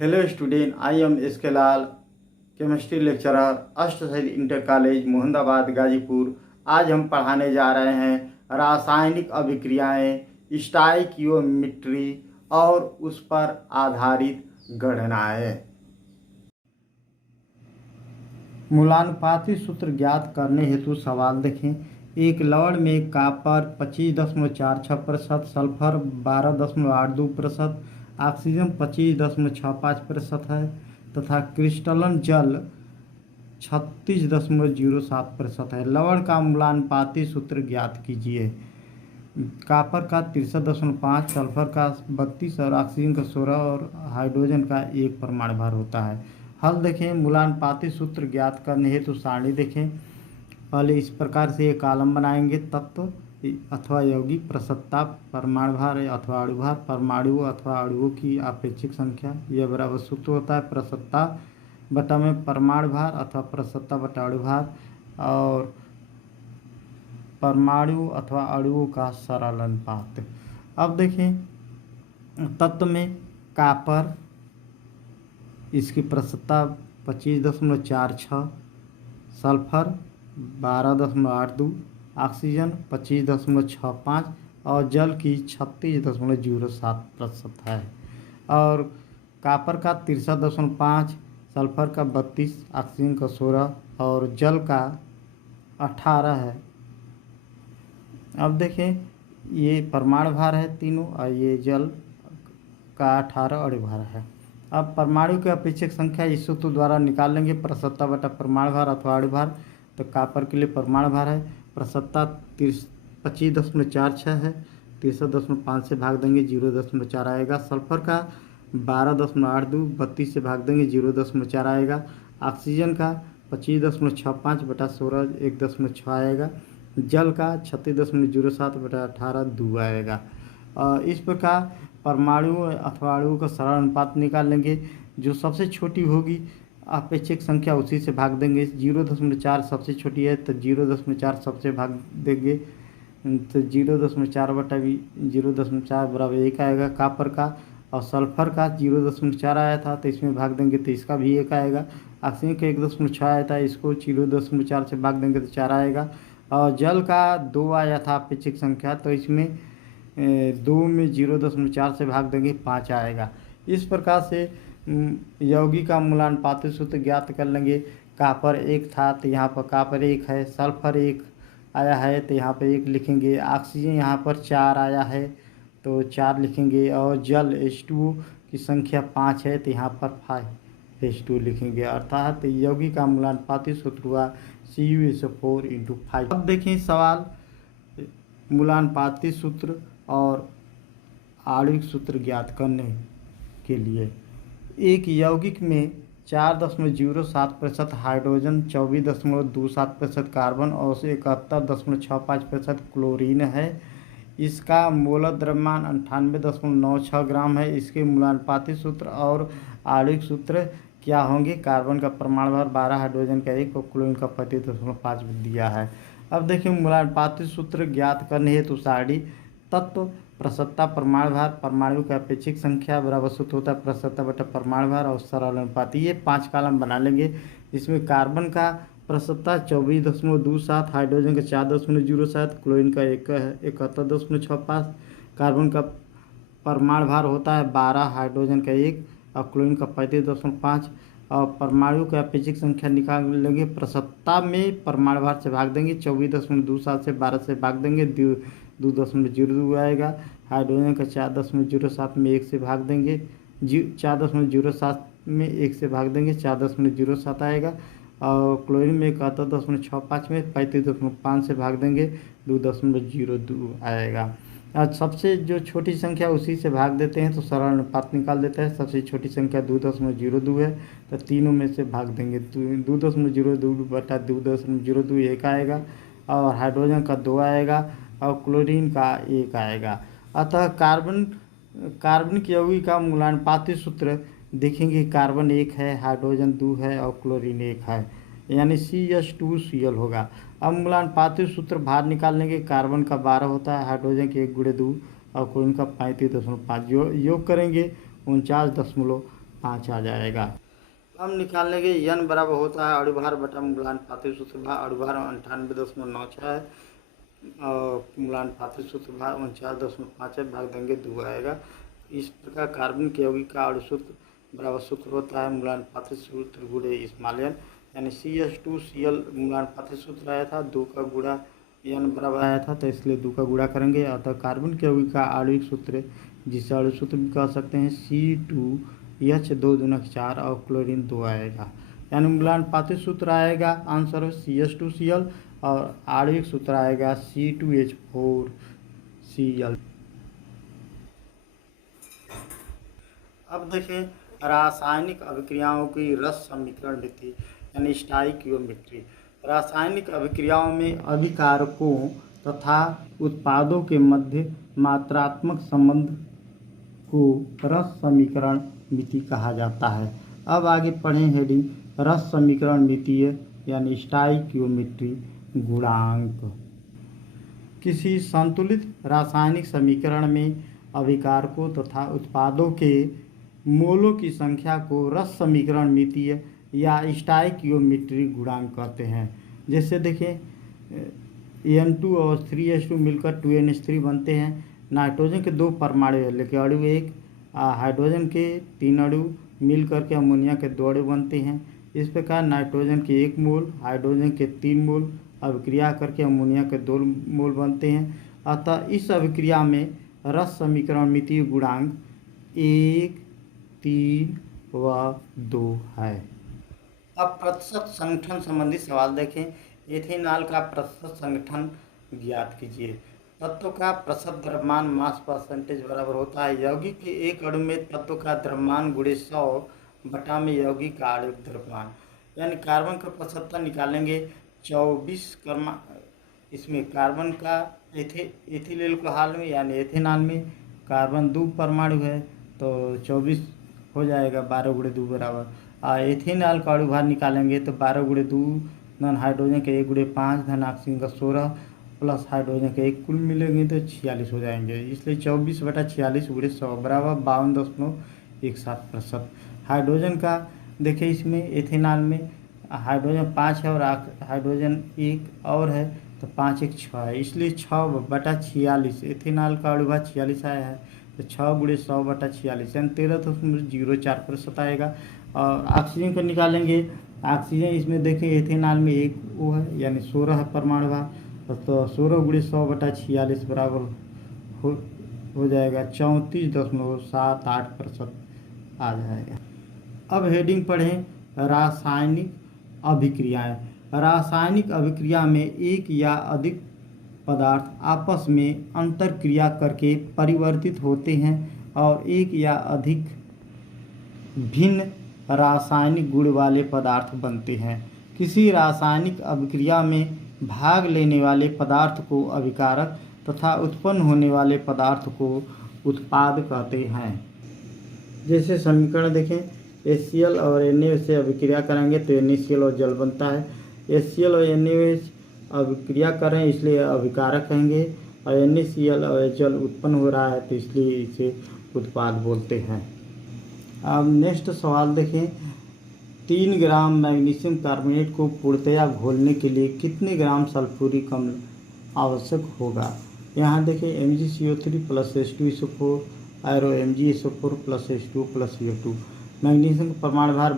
Hello student, I am S K Lal, chemistry lecturer, Ashtasiddhi inter college Mohammadabad Ghazipur. आज हम पढ़ाने जा रहे हैं रासायनिक अभिक्रियाएं, स्टाइकियोमेट्री और उस पर आधारित गणनाएं। मूलानुपाती सूत्र ज्ञात करने हेतु सवाल देखें। एक लवण में कॉपर 25.46%, सल्फर 12.82%, ऑक्सीजन 25.65% है तथा क्रिस्टलन जल 36.07% है। लवण का मूलानुपाती सूत्र ज्ञात कीजिए। कॉपर का 63.5, सल्फर का 32 और ऑक्सीजन का 16 और हाइड्रोजन का 1 परमाणु भार होता है। हल देखें। मूलानुपाती सूत्र ज्ञात करने हेतु सारणी देखें। पहले इस प्रकार से एक कॉलम बनाएंगे। तत्व अथवा यौगिक, प्रसत्ता, परमाणु भार अथवा अणु भार, परमाणु अथवा अणुओं की आपेक्षिक संख्या। यह बराबर सूत्र होता है प्रसत्ता बटा में परमाणु भार अथवा प्रसत्ता बटा अणु भार और परमाणु अथवा अणुओं का सरल अनुपात। अब देखें तत्व में कॉपर, इसकी प्रसत्ता 25.46, सल्फर 12.82, ऑक्सीजन 25.65 और जल की 36.07% है। और कॉपर का 63.5, सल्फर का 32, ऑक्सीजन का 16 और जल का 18 है। अब देखें ये परमाणु भार है तीनों और ये जल का 18 अणु भार है। अब परमाणु की अपेक्षिक संख्या इस सूत्र द्वारा निकाल लेंगे। प्रसत्ता बटा परमाणु भार अथवा अणु भार। तो कॉपर के लिए परमाणु भार है प्रसत्ता 25.46 है, 63.5 से भाग देंगे 0.4 आएगा। सल्फर का 12.82, 32 से भाग देंगे 0.4 आएगा। ऑक्सीजन का 25.65 बटा 16 1.6 आएगा। जल का 36.07 बटा 18 2 आएगा। इस प्रकार परमाणु अथवा अणुओं का सरल अनुपात निकाल लेंगे। जो सबसे छोटी होगी अपेक्षिक संख्या उसी से भाग देंगे। 0.4 सबसे छोटी है तो 0.4 सबसे भाग देंगे तो 0.4 बटा 0.4 बराबर 1 आएगा। कॉपर का और सल्फर का 0.4 आया था तो इसमें भाग देंगे तो इसका भी 1 आएगा। ऑक्सीजन का 1.6 आया था, इसको 0.4 से भाग देंगे तो 4 आएगा। और जल का 2 आया था अपेक्षिक संख्या, तो इसमें 2 में 0.4 से भाग देंगे 5 आएगा। इस प्रकार से यौगिक का मूलानुपाती सूत्र ज्ञात कर लेंगे। कॉपर 1 था तो यहाँ पर कॉपर 1 है, सल्फर 1 आया है तो यहाँ पर 1 लिखेंगे। ऑक्सीजन यहाँ पर 4 आया है तो 4 लिखेंगे और जल H2O की संख्या 5 है तो यहाँ पर 5H2O लिखेंगे। अर्थात यौगिक का मूलानुपाती सूत्र हुआ CuSO4/5। अब देखें सवाल मूलानुपाती सूत्र और आणविक सूत्र ज्ञात करने के लिए। एक यौगिक में 4.07% हाइड्रोजन, 24.27% कार्बन और 71.65% क्लोरीन है। इसका मोलर द्रव्यमान 98.96 ग्राम है। इसके मूलानुपाती सूत्र और आणविक सूत्र क्या होंगे? कार्बन का परमाणु भार 12, हाइड्रोजन का 1 और क्लोरीन का 35.5 दिया है। अब देखिए मूलानुपाती सूत्र ज्ञात करने हेतु सारणी। तत्व प्रसत्ता परमाणु भार, परमाणु का अपेक्षिक संख्या बराबर सूत्र होता है प्रसत्ता बटा परमाणु भार और सरल अनुपात। ये 5 कॉलम बना लेंगे। इसमें कार्बन का प्रसत्ता 24.27, हाइड्रोजन का 4.07, क्लोरीन का 71.65, कार्बन का परमाणु भार होता है 12, हाइड्रोजन का 1 और क्लोरीन का 35.5 और परमाणु का अपेक्षिक संख्या निकाल लेंगे। प्रसत्ता में परमाणु भार से भाग देंगे, 24.27 से 12 से भाग देंगे 2.02 आएगा। हाइड्रोजन का 4.07 में 1 से भाग देंगे 4.07 में 1 से भाग देंगे 4.07 आएगा। और क्लोरीन में 71.65 में 35.5 से भाग देंगे 2.02 आएगा। और सबसे जो छोटी संख्या उसी से भाग देते हैं तो सरल अनुपात निकाल देता है। सबसे छोटी संख्या 2.02 है तो तीनों में से भाग देंगे 2.02 बटा 2.02 1 आएगा और हाइड्रोजन का 2 आएगा और क्लोरीन का 1 आएगा। अतः कार्बन की यौगिक का मूलानुपाती सूत्र देखेंगे। कार्बन 1 है, हाइड्रोजन 2 है और क्लोरीन 1 है, यानी CH2Cl होगा। अब मूलानुपाती सूत्र भार निकाल लेंगे। कार्बन का 12 होता है, हाइड्रोजन के 1 × 2 और क्लोरीन का 35.5 योग करेंगे 49.5 5 आ जाएगा। हम निकालने के यन बराबर होता है अणुभार बटा मूलांक पात्रिक सूत्र भार। अणुभार 98.96 है और मूलांक पात्रिक सूत्र भार 49.5 है, भाग देंगे 2 आएगा। इस प्रकार कार्बन के यौगिक का अणु सूत्र बराबर सूत्र होता है मूलांक पात्रिक सूत्र गुणे स्मॉल n, यानी CH2Cl मूलांक पात्रिक सूत्र आया था, 2 का गुणा n बराबर आया था, तो इसलिए 2 का गुणा करेंगे। अतः कार्बन के यौगिक का आणविक सूत्र, जिसे अणु सूत्र भी कह सकते हैं, C2H2 दूना 4 और क्लोरीन 2 आएगा। यानी मूलांक पात्रिक सूत्र आएगा आंसर CH2Cl और आणविक सूत्र आएगा C2H4Cl। अब देखें रासायनिक अभिक्रियाओं की रस समीकरण विधि यानी स्टाइकियोमेट्री। रासायनिक अभिक्रियाओं में अभिकारकों तथा उत्पादों के मध्य मात्रात्मक संबंध को रस समीकरण मिति कहा जाता है। अब आगे पढ़ें हेडिंग रस समीकरण मितीय यानी स्टाइकियोमेट्री गुणांक। किसी संतुलित रासायनिक समीकरण में अभिकारकों तथा उत्पादों के मोलों की संख्या को रस समीकरण मितीय या स्टाइकियोमेट्री गुणांक कहते हैं। जैसे देखें N2 और 3H2 मिलकर 2NH3 बनते हैं। नाइट्रोजन के 2 परमाणु है लेकिन अणु 1, हाइड्रोजन के 3 अणु मिल करके अमोनिया के 2 अणु बनते हैं। इस प्रकार नाइट्रोजन के 1 मोल, हाइड्रोजन के 3 मोल अभिक्रिया करके अमोनिया के 2 मोल बनते हैं। अतः इस अभिक्रिया में रस समीकरण मितीय गुणांक 1, 3 व 2 है। अब प्रतिशत संगठन संबंधी सवाल देखें। एथेनॉल का प्रतिशत संगठन ज्ञात कीजिए। तत्व का प्रतिशत द्रव्यमान मास परसेंटेज बराबर होता है यौगिक के एक अणु में तत्व का द्रव्यमान गुणे 100 बटा में यौगिक का आणविक द्रव्यमान। यानी कार्बन का 75 निकालेंगे 24 इसमें कार्बन का एथिल अल्कोहल में यानी एथेनॉल में कार्बन 2 परमाणु है तो 24 हो जाएगा, 12 गुणे 2 बराबर। एथेनॉल का अणुभार निकालेंगे तो 12 गुणे 2 धन हाइड्रोजन के 1 गुणे 5 धन ऑक्सीजन का 16 प्लस हाइड्रोजन के 1 कुल मिलेंगे तो 46 हो जाएंगे। इसलिए 24 बटा 46 गुणे 100 बराबर 52.17%। हाइड्रोजन का देखिए इसमें एथेनॉल में हाइड्रोजन 5 है और हाइड्रोजन 1 और है तो 5 1 6 है, इसलिए 6 बटा 46 एथेनॉल का अणुभार 46 आया है तो 6 गुणे 100 बटा 46 यानी 13.04% आएगा। और ऑक्सीजन को निकालेंगे। ऑक्सीजन इसमें देखें एथेनॉल में 1 O है यानी 16 है परमाणु भार, तो 16 गुणे 100 बटा 46 बराबर हो जाएगा 34.78% आ जाएगा। अब हेडिंग पढ़ें रासायनिक अभिक्रियाएं। रासायनिक अभिक्रिया में एक या अधिक पदार्थ आपस में अंतर क्रिया करके परिवर्तित होते हैं और एक या अधिक भिन्न रासायनिक गुण वाले पदार्थ बनते हैं। किसी रासायनिक अभिक्रिया में भाग लेने वाले पदार्थ को अभिकारक तथा उत्पन्न होने वाले पदार्थ को उत्पाद कहते हैं। जैसे समीकरण देखें, HCl और NaOH से अभिक्रिया करेंगे तो NaCl और जल बनता है। HCl और NaOH अभिक्रिया कर रहे हैं इसलिए अभिकारक कहेंगे और NaCl और जल उत्पन्न हो रहा है तो इसलिए इसे उत्पाद बोलते हैं। अब नेक्स्ट सवाल देखें, 3 ग्राम मैग्नीशियम कार्बोनेट को पूर्णतया घोलने के लिए कितने ग्राम सल्फ्यूरिक अम्ल आवश्यक होगा। यहाँ देखें MgCO3 plus H2SO4 arrow MgSO4 plus H2 plus CO2। Magnesium का परमाणु भार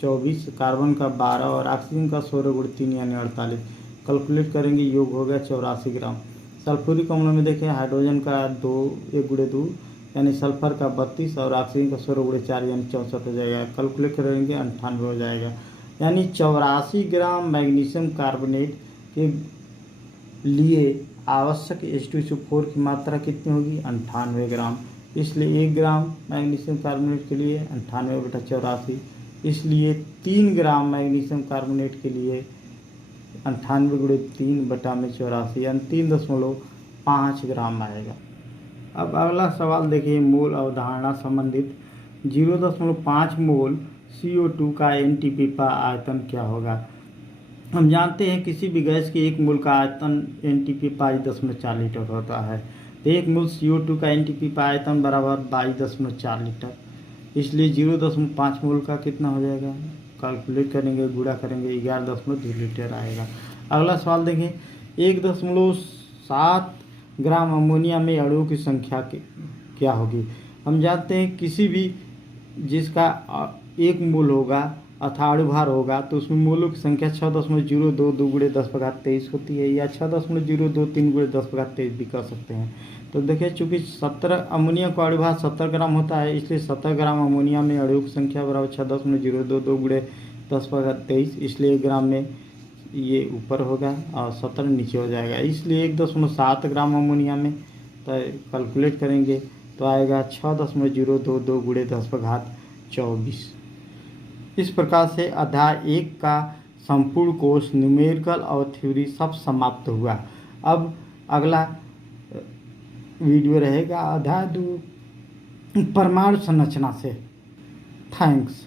24, कार्बन का 12 और ऑक्सीजन का 16 गुणे 3 यानी 48। कैलकुलेट करेंगे, योग हो गया 84 ग्राम। सल्फ्यूरिक अम्ल में देखें हाइड्रोजन का 1 गुणे 2 यानी सल्फर का 32 और ऑक्सीजन का 16 गुणे 4 यानी 64 हो जाएगा। कैलकुलेट करेंगे 98 हो जाएगा। यानी 84 ग्राम मैग्नीशियम कार्बोनेट के लिए आवश्यक H2SO4 की मात्रा कितनी होगी 98 ग्राम। इसलिए 1 ग्राम मैग्नीशियम कार्बोनेट के लिए 98 बटा 84, इसलिए 3 ग्राम मैग्नीशियम कार्बोनेट के लिए 98 गुणे 3 बटा में 84 यानी 3.5 ग्राम आएगा। अब अगला सवाल देखिए, मोल अवधारणा संबंधित 0.5 मोल CO2 का NTP पर आयतन क्या होगा। हम जानते हैं किसी भी गैस के 1 मोल का आयतन NTP 22.4 लीटर होता है, तो 1 मोल CO2 का NTP पर आयतन बराबर 22.4 लीटर। इसलिए 0.5 मोल का कितना हो जाएगा, कैलकुलेट करेंगे, गुणा करेंगे, 11.2 लीटर आएगा। अगला सवाल देखें, 1.7 ग्राम अमोनिया में अणुओं की संख्या क्या होगी। हम जानते हैं किसी भी जिसका 1 मोल होगा अर्थात अणुभार होगा तो उसमें मोलों की संख्या 6.022 गुणे 10⁻23 होती है, या 6.023 गुणे 10⁻23 भी कर सकते हैं। तो देखिए चूंकि 17 अमोनिया का अणुभार 70 ग्राम होता है, इसलिए 70 ग्राम अमोनिया में अणुओं की संख्या बराबर 6.022 गुणे 10⁻23, इसलिए ग्राम में ये ऊपर होगा और 70 नीचे हो जाएगा, इसलिए 1.7 ग्राम अमोनिया में तो कैलकुलेट करेंगे तो आएगा 6.022 गुणे 10⁻24। इस प्रकार से अध्याय 1 का संपूर्ण कोर्स न्यूमेरिकल और थ्योरी सब समाप्त हुआ। अब अगला वीडियो रहेगा अध्याय 2 परमाणु संरचना से। थैंक्स।